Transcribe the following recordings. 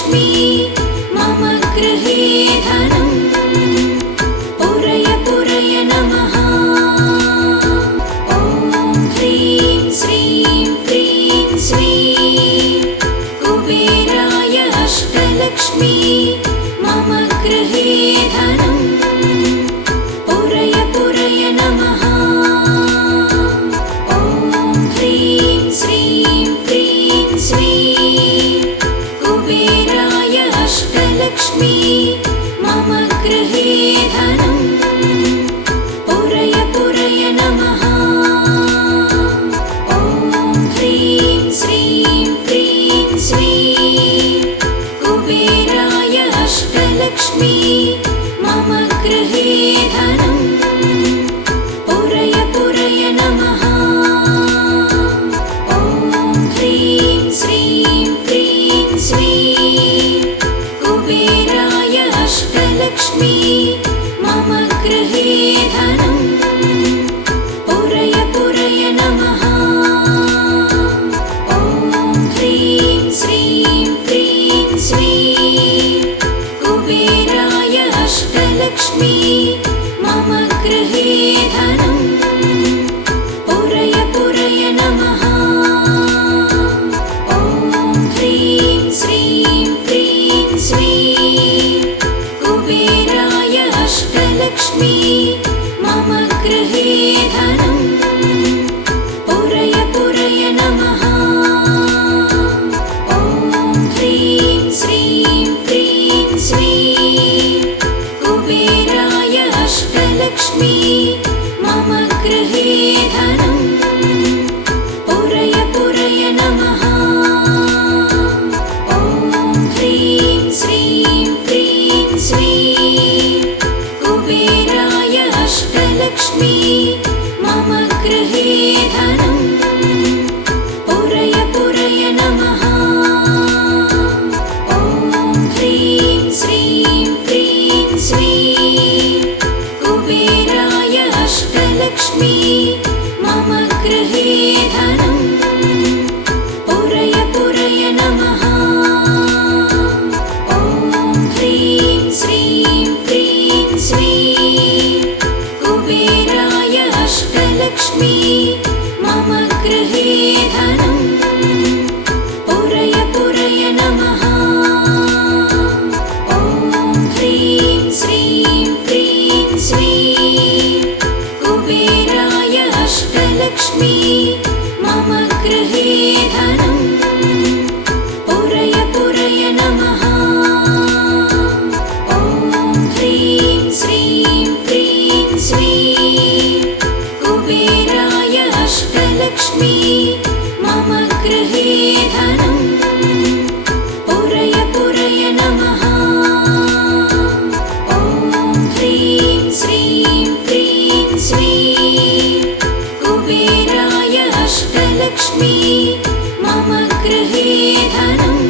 अष्टलक्ष्मी मम गृहे धनम् पूरय पूरय नमः। ॐ ह्रीं श्रीं क्रीं श्रीं कुबेराय अष्टलक्ष्मी मम गृहे धनम् पूरय पूरय नमः। ॐ ह्रीं श्रीं क्रीं श्रीं कुबेराय अष्टलक्ष्मी मम गृहे धनम् पूरय पूरय नमः। ॐ ह्रीं श्रीं क्रीं श्रीं कुबेराय अष्टलक्ष्मी मम गृहे धनम् पूरय पूरय नमः। ॐ ह्रीं श्रीं क्रीं श्रीं कुबेराय अष्टलक्ष्मी मम गृहे धनम् पूरय पूरय नमः। ॐ ह्रीं श्रीं क्रीं श्रीं कुबेराय अष्टलक्ष्मी मम गृहे धनम् पूरय पूरय नमः। ॐ ह्रीं श्रीं क्रीं श्रीं कुबेराय अष्टलक्ष्मी मम गृहे धनम् पूरय पूरय नमः। ॐ ह्रीं श्रीं क्रीं श्रीं कुबेराय अष्टलक्ष्मी मम गृहे धनम् पूरय पूरय नमः। ॐ ह्रीं श्रीं क्रीं श्रीं कुबेराय अष्टलक्ष्मी मम गृहे धनम् पूरय पूरय नमः। ॐ ह्रीं श्रीं क्रीं श्रीं कुबेराय अष्टलक्ष्मी मम गृहे धनम् पूरय पूरय नमः। ॐ ह्रीं श्रीं क्रीं श्रीं कुबेराय अष्टलक्ष्मी मम गृहे धनम् पूरय पूरय नमः। ॐ ह्रीं श्रीं क्रीं श्रीं कुबेराय अष्टलक्ष्मी मम गृहे धनम् पूरय पूरय नमः। ॐ ह्रीं श्रीं क्रीं श्रीं कुबेराय अष्टलक्ष्मी मम गृहे धनम् पूरय पूरय नमः। ॐ ह्रीं श्रीं क्रीं श्रीं कुबेराय अष्टलक्ष्मी मम गृहे धनम्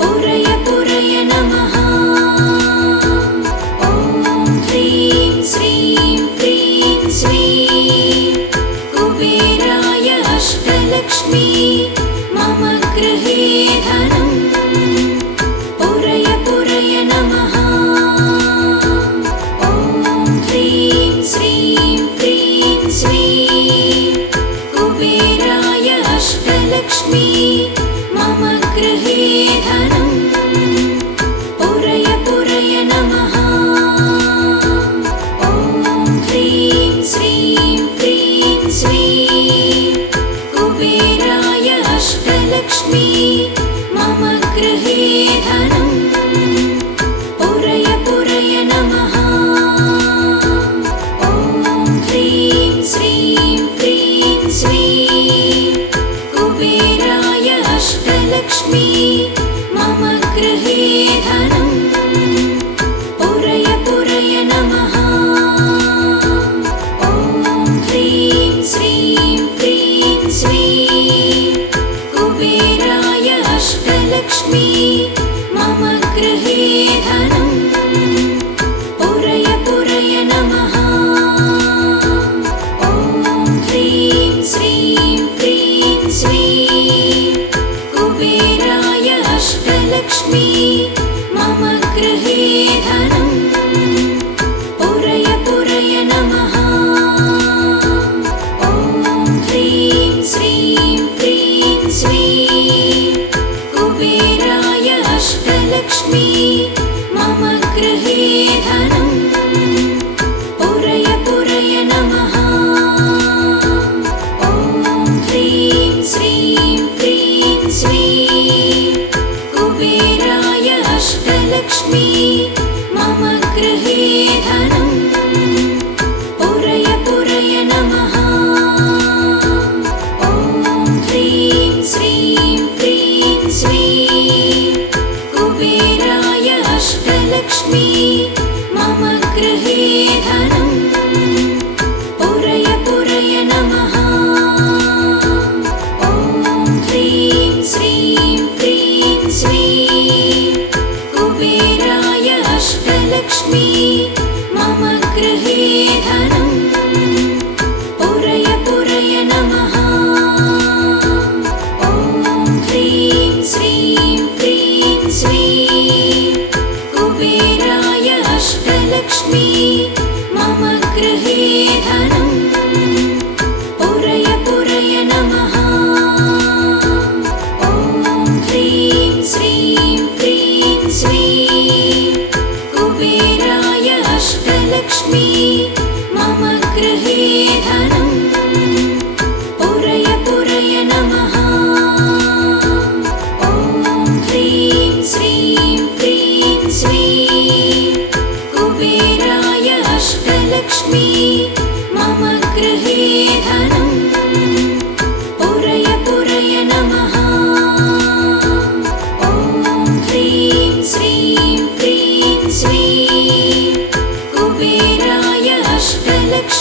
पूरय पूरय नमः। ॐ ह्रीं श्रीं क्रीं श्रीं कुबेराय अष्टलक्ष्मी मम गृहे धनम् पूरय पूरय नमः। ॐ ह्रीं श्रीं क्रीं श्रीं कुबेराय अष्टलक्ष्मी मम गृहे धनम् पूरय पूरय नमः। ॐ ह्रीं श्रीं क्रीं श्रीं कुबेराय अष्टलक्ष्मी मम गृहे धनम् पूरय पूरय नमः। ॐ ह्रीं श्रीं क्रीं श्रीं कुबेराय अष्टलक्ष्मी मम गृहे धनम् पूरय पूरय नमः। ॐ ह्रीं श्रीं क्रीं श्रीं कुबेराय अष्टलक्ष्मी मम गृहे धनम् पूरय पूरय नमः। ॐ ह्रीं श्रीं क्रीं श्रीं कुबेराय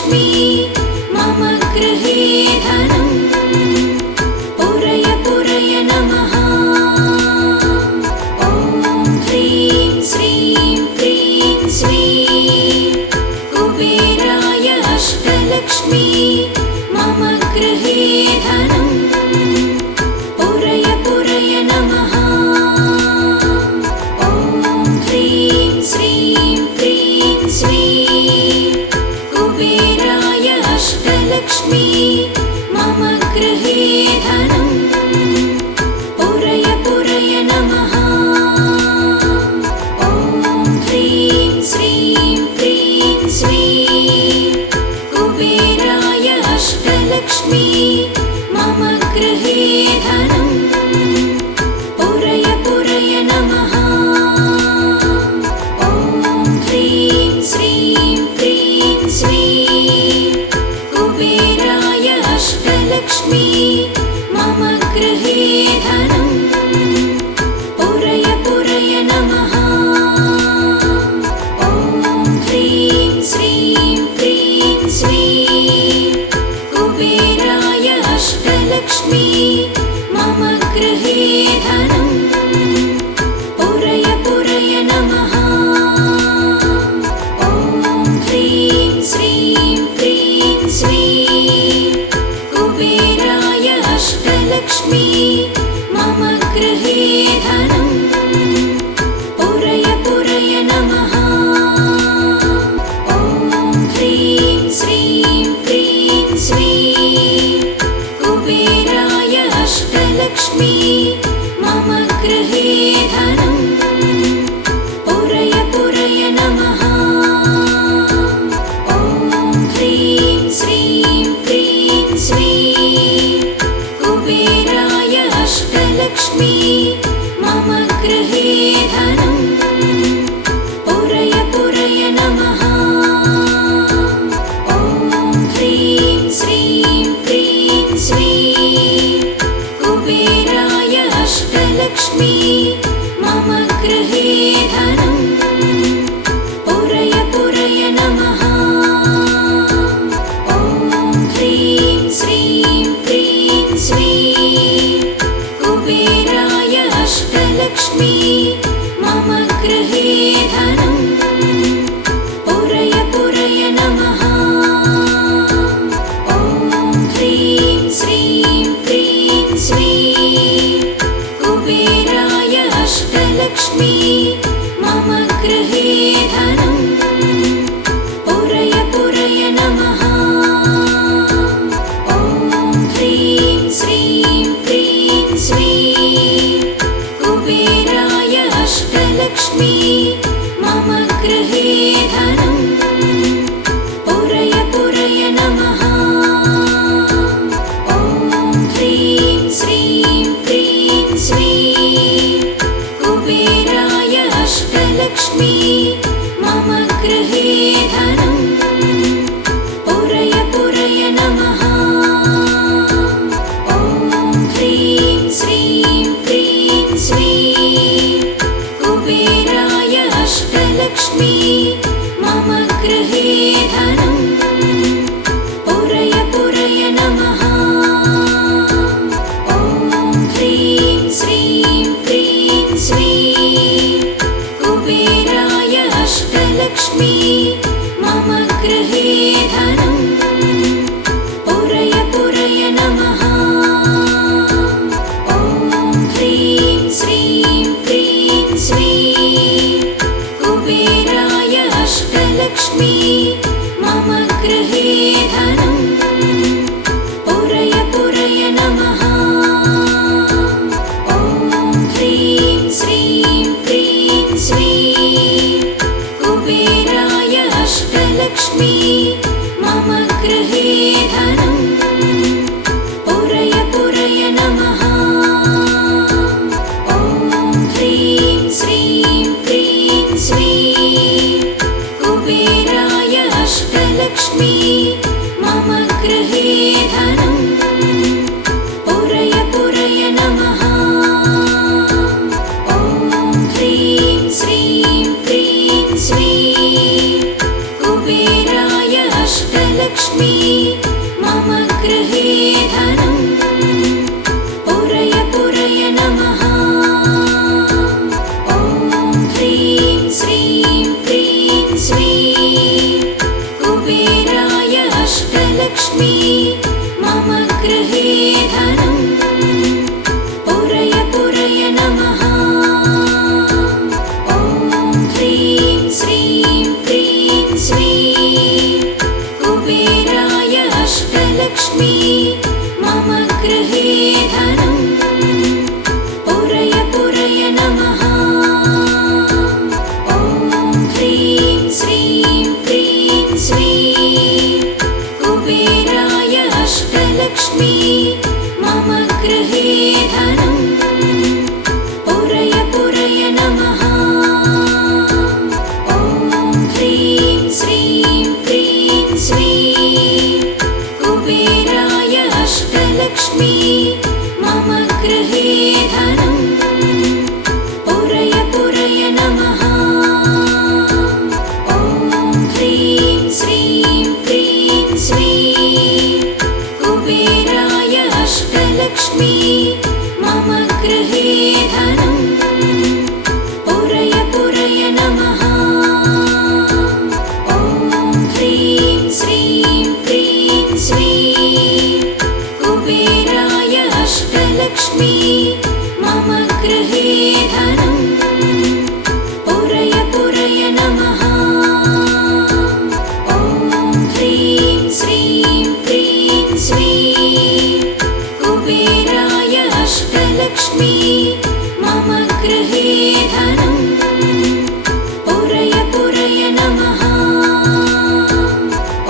अष्टलक्ष्मी मम गृहे धनम् पुरय पुरय नमः। ॐ ह्रीं श्रीं क्रीं श्रीं कुबेराय अष्टलक्ष्मी मम गृहे धनम् पुरय पुरय नमः। ॐ ह्रीं श्रीं क्रीं श्रीं कुबेराय अष्टलक्ष्मी मम गृहे धनम् पुरय पुरय नमः। ॐ ह्रीं श्रीं क्रीं श्रीं कुबेराय अष्टलक्ष्मी मम गृहे धनम् पुरय पुरय नमः। ॐ ह्रीं श्रीं क्रीं श्रीं कुबेराय अष्टलक्ष्मी मम गृहे धनम् पुरय पुरय नमः। ॐ ह्रीं श्रीं क्रीं श्रीं कुबेराय अष्टलक्ष्मी मम गृहे धनम् पुरय पुरय नमः। ॐ ह्रीं श्रीं क्रीं श्रीं कुबेराय अष्टलक्ष्मी मम गृहे धनम् पुरय पुरय नमः। ॐ ह्रीं श्रीं क्रीं श्रीं कुबेराय अष्टलक्ष्मी मम गृहे धनम् पुरय पुरय नमः। ॐ ह्रीं श्रीं क्रीं श्रीं कुबेराय अष्टलक्ष्मी मम गृहे धनम् पुरय पुरय नमः। ॐ ह्रीं श्रीं क्रीं श्रीं कुबेराय अष्टलक्ष्मी मम गृहे धनम् पुरय पुरय नमः। ॐ ह्रीं श्रीं क्रीं श्रीं कुबेराय अष्टलक्ष्मी मम गृहे धनम् पुरय पुरय नमः। ॐ ह्रीं श्रीं क्रीं श्रीं कुबेराय अष्टलक्ष्मी मम गृहे धनम् पुरय पुरय नमः। ॐ ह्रीं श्रीं क्रीं श्रीं कुबेराय अष्टलक्ष्मी मम गृहे धनम् पुरय पुरय नमः। ॐ ह्रीं श्रीं क्रीं श्रीं कुबेराय अष्टलक्ष्मी मम गृहे धनम् पुरय पुरय नमः। ॐ ह्रीं श्रीं क्रीं श्रीं कुबेराय अष्टलक्ष्मी मम गृहे धनम् पुरय पुरय नमः। ॐ ह्रीं श्रीं क्रीं श्रीं कुबेराय अष्टलक्ष्मी मम गृहे धनम् पुरय पुरय नमः। ॐ ह्रीं श्रीं क्रीं श्रीं कुबेराय अष्टलक्ष्मी मम गृहे धनम् पुरय पुरय नमः। ॐ ह्रीं श्रीं क्रीं श्रीं कुबेराय अष्टलक्ष्मी मम गृहे धनम् पुरय पुरय नमः। ॐ ह्रीं श्रीं क्रीं श्रीं कुबेराय अष्टलक्ष्मी मम अष्टलक्ष्मी मम गृहे धनं पुरय पुरय नमः। ॐ ह्रीं श्रीं क्रीं श्रीं कुबेराय अष्टलक्ष्मी मम गृहे धनं पुरय पुरय नमः। ॐ ह्रीं श्रीं क्रीं श्रीं कुबेराय अष्टलक्ष्मी मम गृहे धनं पुरय पुरय नमः। ॐ ह्रीं श्रीं क्रीं श्रीं कुबेराय अष्टलक्ष्मी मम गृहे धनं पुरय पुरय नमः। ॐ ह्रीं श्रीं क्रीं श्रीं कुबेराय अष्टलक्ष्मी मम गृहे धनं पुरय पुरय नमः। ॐ ह्रीं श्रीं क्रीं श्रीं कुबेराय अष्टलक्ष्मी मम गृहे धनं पुरय पुरय नमः। ॐ ह्रीं श्रीं क्रीं श्रीं कुबेराय अष्टलक्ष्मी मम गृहे धनं पुरय पुरय नमः। ॐ ह्रीं श्रीं क्रीं श्रीं कुबेराय अष्टलक्ष्मी मम गृहे धनं पुरय पुरय नमः।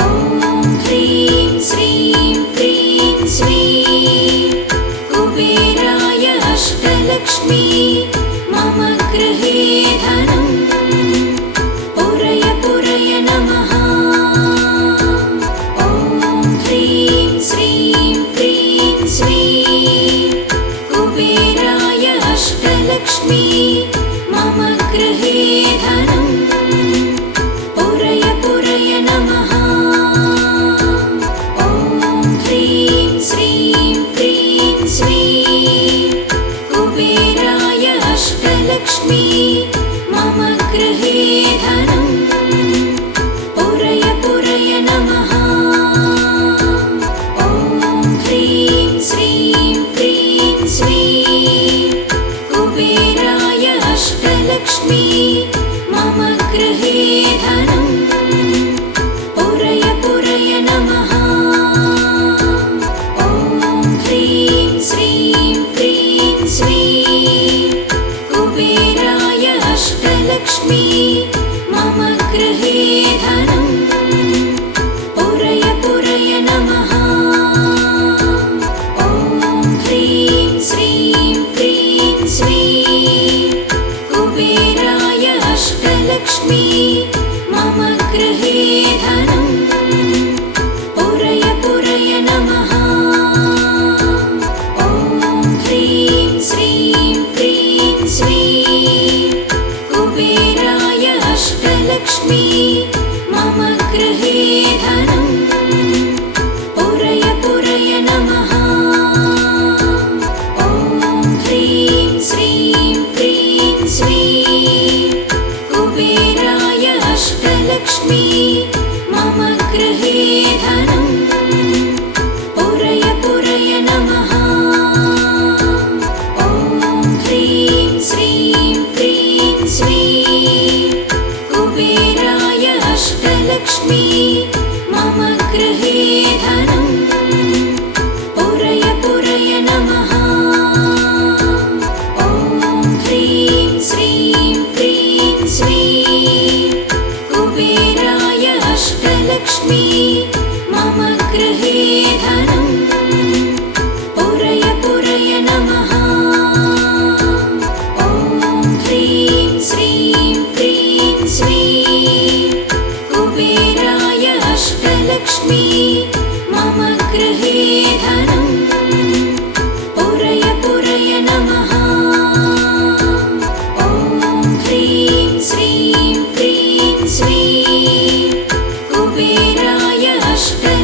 ॐ ह्रीं श्रीं क्रीं श्रीं कुबेराय अष्टलक्ष्मी मम गृहे धनं पुरय पुरय नमः। ॐ ह्रीं श्रीं क्रीं श्रीं कुबेराय अष्टलक्ष्मी मम गृहे धनं पुरय पुरय नमः। ॐ ह्रीं श्रीं क्रीं श्रीं कुबेराय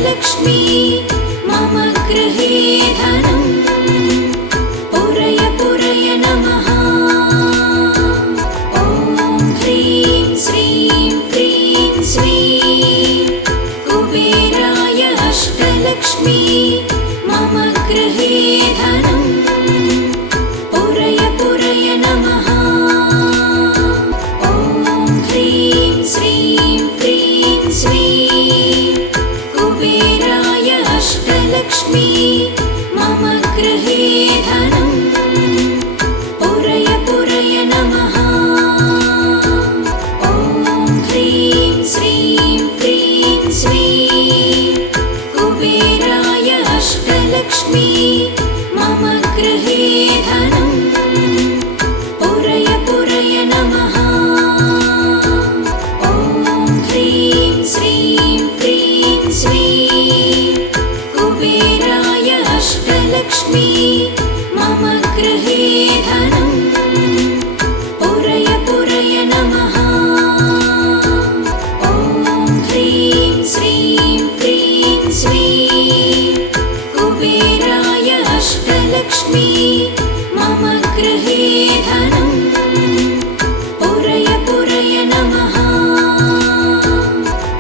अष्टलक्ष्मी मम गृहे धनं पुरय पुरय नमः। ॐ ह्रीं श्रीं क्रीं श्रीं कुबेराय अष्टलक्ष्मी मम गृहे धनं पुरय पुरय नमः। ॐ ह्रीं श्रीं क्रीं श्रीं कुबेराय अष्टलक्ष्मी मम गृहे धनं पुरय पुरय नमः। ॐ ह्रीं श्रीं क्रीं श्रीं कुबेराय अष्टलक्ष्मी मम गृहे धनं पुरय पुरय नमः। ॐ ह्रीं श्रीं क्रीं श्रीं कुबेराय अष्टलक्ष्मी मम गृहे धनं पुरय पुरय नमः। ॐ ह्रीं श्रीं क्रीं श्रीं कुबेराय अष्टलक्ष्मी मम गृहे धनं पुरय पुरय नमः।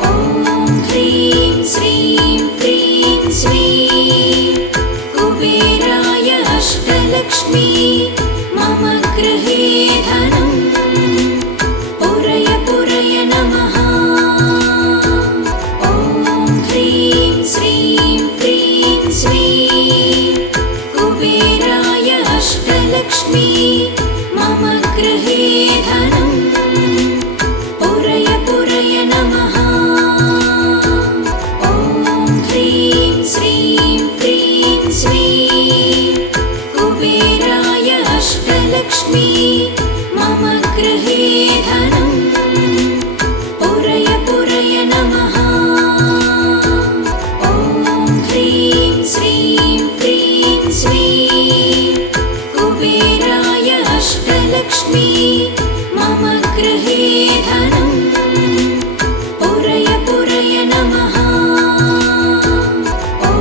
ॐ ह्रीं श्रीं क्रीं श्रीं कुबेराय अष्टलक्ष्मी मम गृहे धनं पुरय पुरय नमः। ॐ ह्रीं श्रीं क्रीं श्रीं कुबेराय अष्टलक्ष्मी मम गृहे धनं पुरय पुरय नमः। ॐ ह्रीं श्रीं क्रीं श्रीं कुबेराय अष्टलक्ष्मी मम गृहे धनं पुरय पुरय नमः। ॐ ह्रीं श्रीं क्रीं श्रीं कुबेराय अष्टलक्ष्मी मम गृहे धनं पुरय पुरय नमः। ॐ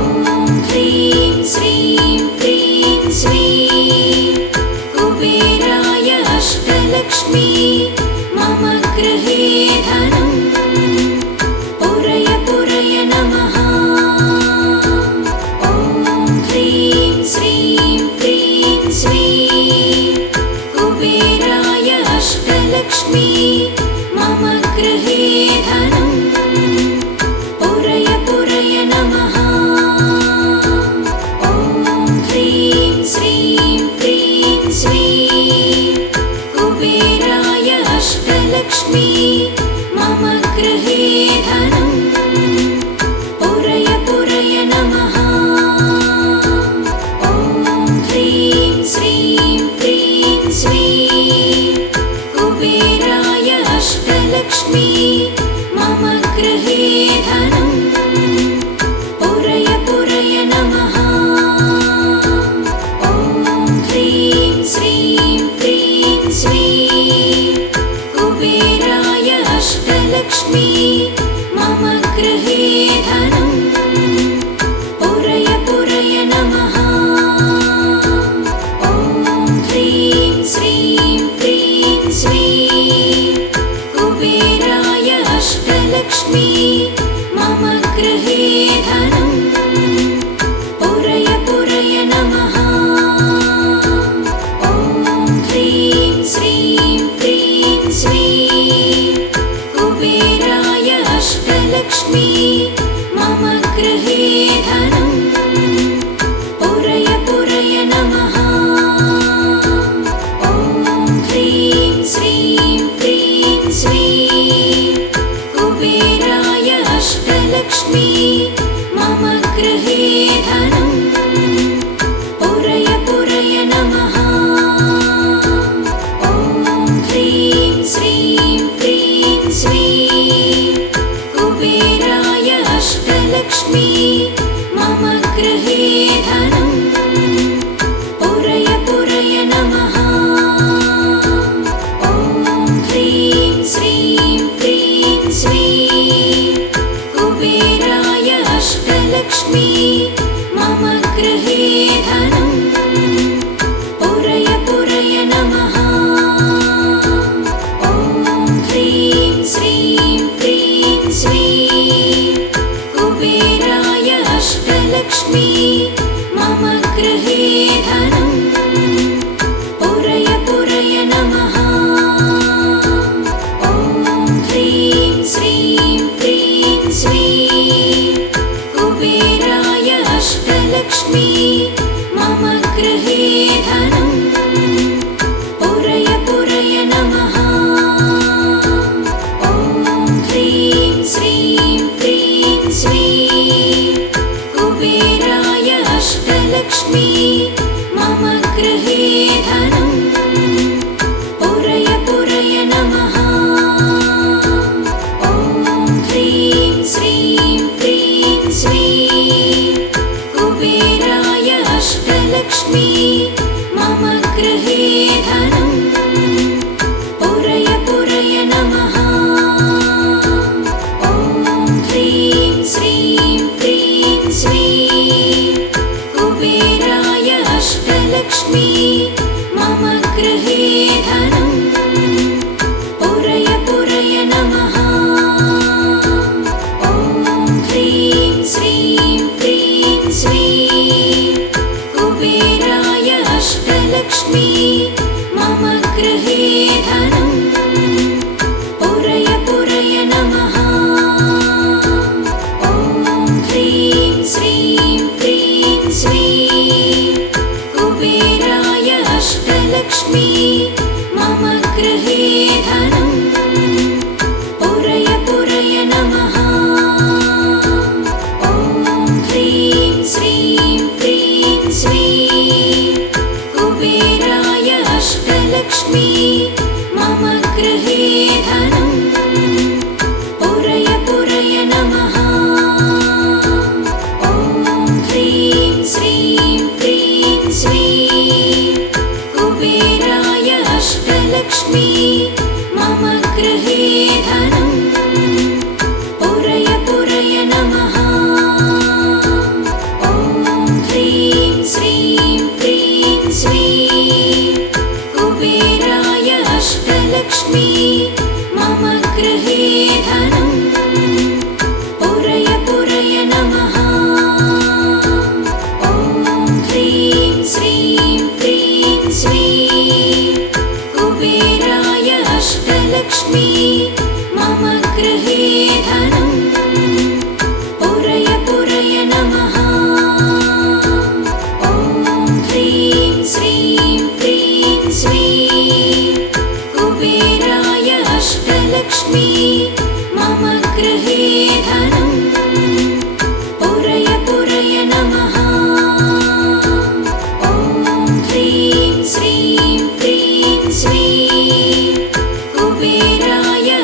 ह्रीं श्रीं क्रीं श्रीं कुबेराय अष्टलक्ष्मी मम गृहे धनं पुरय पुरय नमः। ॐ ह्रीं श्रीं क्रीं श्रीं कुबेराय अष्टलक्ष्मी मम गृहे धनं पुरय पुरय नमः। ॐ ह्रीं श्रीं क्रीं श्रीं कुबेराय अष्टलक्ष्मी मम गृहे धनं पुरय पुरय नमः। ॐ ह्रीं श्रीं क्रीं श्रीं कुबेराय अष्टलक्ष्मी मम गृहे धनं पुरय पुरय नमः। ॐ ह्रीं श्रीं क्रीं श्रीं कुबेराय अष्टलक्ष्मी मम गृहे धनं पुरय पुरय नमः। ॐ ह्रीं श्रीं क्रीं श्रीं कुबेराय अष्टलक्ष्मी मम गृहे धनं पुरय पुरय नमः। ॐ ह्रीं श्रीं क्रीं श्रीं कुबेराय अष्टलक्ष्मी मम गृहे धनं पुरय पुरय नमः। ॐ ह्रीं श्रीं क्रीं श्रीं कुबेराय अष्टलक्ष्मी मम गृहे धनं पुरय पुरय नमः। ॐ ह्रीं श्रीं क्रीं श्रीं कुबेराय अष्टलक्ष्मी मम गृहे धनं पुरय पुरय नमः। ॐ ह्रीं श्रीं क्रीं श्रीं कुबेराय अष्टलक्ष्मी मम गृहे धनं पुरय पुरय नमः। ॐ ह्रीं श्रीं क्रीं श्रीं कुबेराय अष्टलक्ष्मी मम गृहे धनं पुरय पुरय नमः। ॐ ह्रीं श्रीं क्रीं श्रीं कुबेराय अष्टलक्ष्मी मम गृहे धनं पुरय पुरय नमः। ॐ ह्रीं श्रीं क्रीं श्रीं कुबेराय अष्टलक्ष्मी मम गृहे धनं पुरय पुरय नमः। ॐ ह्रीं श्रीं क्रीं श्रीं कुबेराय अष्टलक्ष्मी मम गृहे धनं पुरय पुरय नमः। ॐ ह्रीं श्रीं क्रीं श्रीं कुबेराय अष्टलक्ष्मी मम गृहे धनं पुरय पुरय नमः। ॐ ह्रीं श्रीं क्रीं श्रीं कुबेराय अष्टलक्ष्मी मम गृहे धनं पुरय पुरय नमः। ॐ ह्रीं श्रीं क्रीं श्रीं कुबेराय अष्टलक्ष्मी मम गृहे धनं पुरय पुरय नमः। ॐ ह्रीं श्रीं क्रीं श्रीं कुबेराय अष्टलक्ष्मी मम गृहे धनं पुरय पुरय नमः। ॐ ह्रीं श्रीं क्रीं श्रीं कुबेराय अष्टलक्ष्मी मम गृहे धनं पुरय पुरय नमः। ॐ ह्रीं श्रीं क्रीं श्रीं कुबेराय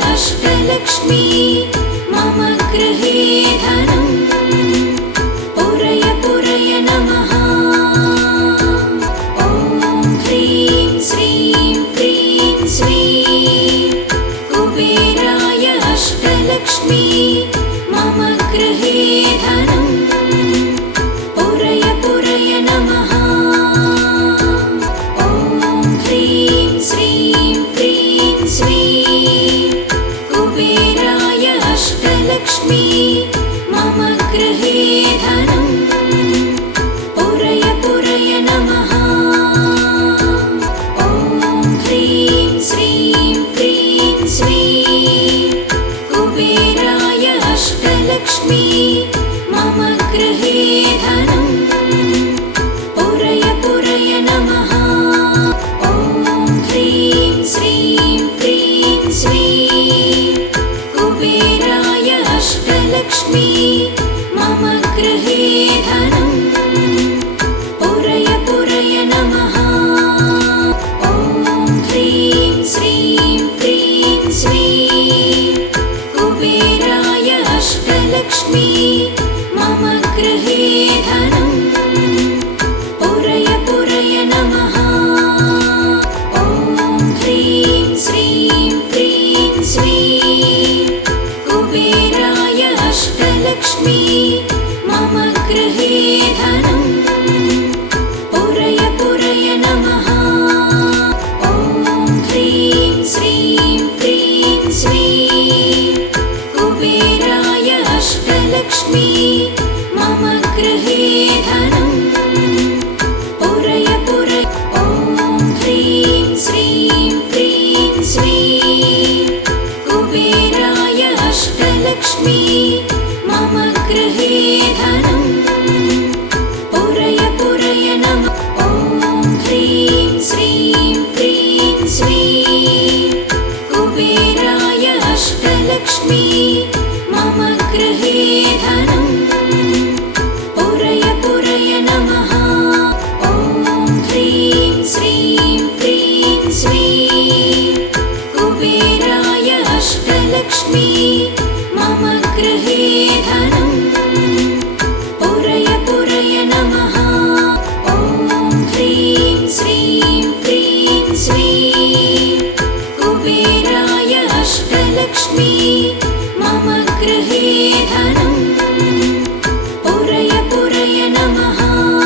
गृहे धनम् पुरय पुरय ॐ ह्रीं श्रीं क्रीं श्रीं कुबेराय अष्टलक्ष्मी मम गृहे धनम् पुरय पुरय नमः ॐ ह्रीं श्रीं क्रीं श्रीं कुबेराय अष्टलक्ष्मी मम गृहे धनम् पुरय पुरय नमः ॐ ह्रीं श्रीं क्रीं श्रीं कुबेराय अष्टलक्ष्मी मम गृहे धनम् पुरय पुरय नमः ॐ ह्रीं श्रीं क्रीं श्रीं कुबेराय अष्टलक्ष्मी मम गृहे धनम्